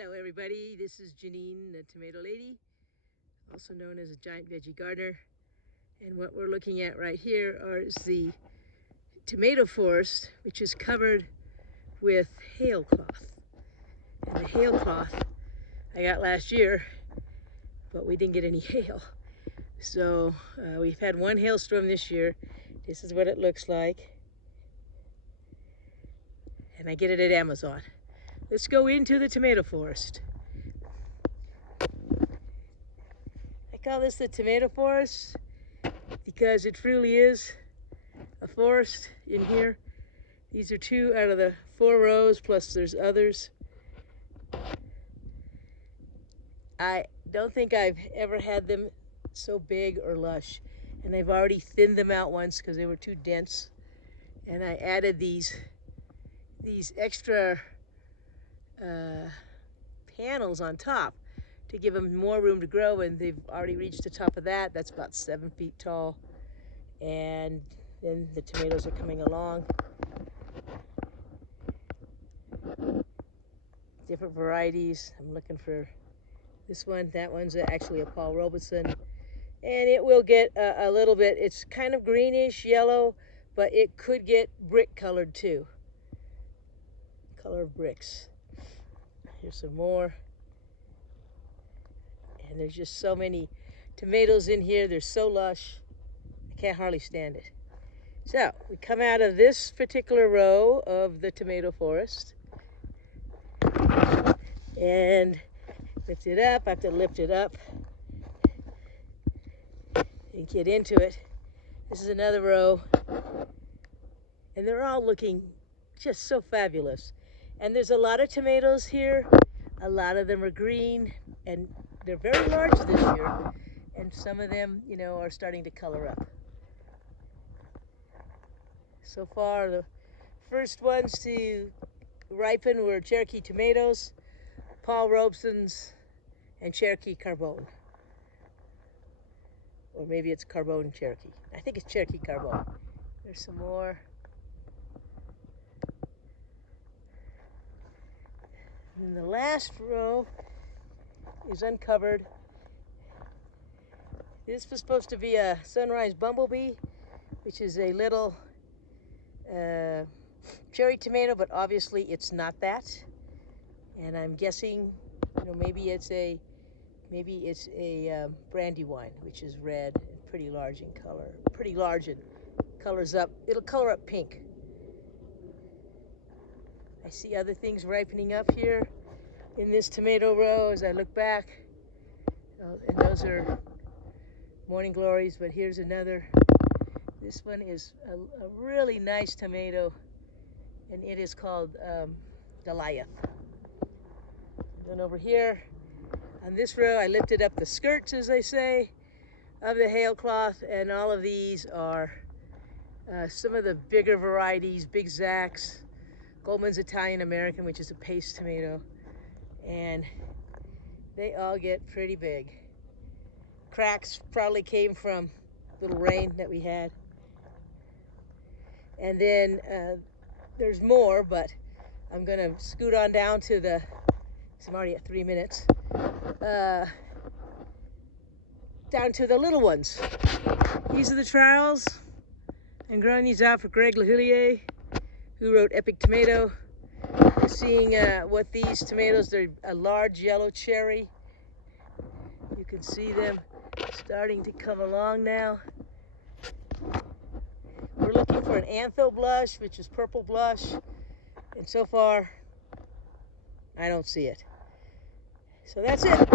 Hello everybody, this is Janine, the tomato lady, also known as a giant veggie gardener. And what we're looking at right here is the tomato forest, which is covered with hailcloth. And the hailcloth I got last year, but we didn't get any hail. So we've had one hailstorm this year. This is what it looks like. And I get it at Amazon. Let's go into the tomato forest. I call this the tomato forest because it truly is a forest in here. These are 2 out of the 4 rows, plus there's others. I don't think I've ever had them so big or lush. And I've already thinned them out once because they were too dense. And I added these extra panels on top to give them more room to grow, and they've already reached the top of that. That's about 7 feet tall, and then the tomatoes are coming along. Different varieties. I'm looking for this one. That one's actually a Paul Robeson, and it will get a little bit, it's kind of greenish yellow, but it could get brick colored too. Color of bricks. Here's some more. And there's just so many tomatoes in here. They're so lush. I can't hardly stand it. So we come out of this particular row of the tomato forest and lift it up. I have to lift it up and get into it. This is another row, and they're all looking just so fabulous. And there's a lot of tomatoes here. A lot of them are green, and they're very large this year. And some of them, you know, are starting to color up. So far, the first ones to ripen were Cherokee tomatoes, Paul Robeson's, and Cherokee Carbone. Or maybe it's Carbone Cherokee. I think it's Cherokee Carbone. There's some more. And the last row is uncovered. This was supposed to be a sunrise bumblebee, which is a little cherry tomato, but obviously it's not that. And I'm guessing, you know, maybe it's a brandywine, which is red and pretty large in color. Pretty large and colors up. It'll color up pink. I see other things ripening up here in this tomato row as I look back. And those are morning glories, but here's another. This one is a really nice tomato, and it is called Goliath. Then over here on this row, I lifted up the skirts, as they say, of the hailcloth, and all of these are some of the bigger varieties, Big Zacks, Goldman's Italian American, which is a paste tomato, and they all get pretty big. Cracks probably came from little rain that we had. And then there's more, but I'm gonna scoot on down to the, I'm already at 3 minutes, down to the little ones. These are the trials. I'm growing these out for Greg LaHillier, who wrote Epic Tomato. We're seeing what these tomatoes, they're a large yellow cherry. You can see them starting to come along now. We're looking for an antho blush, which is purple blush, and so far I don't see it. So that's it.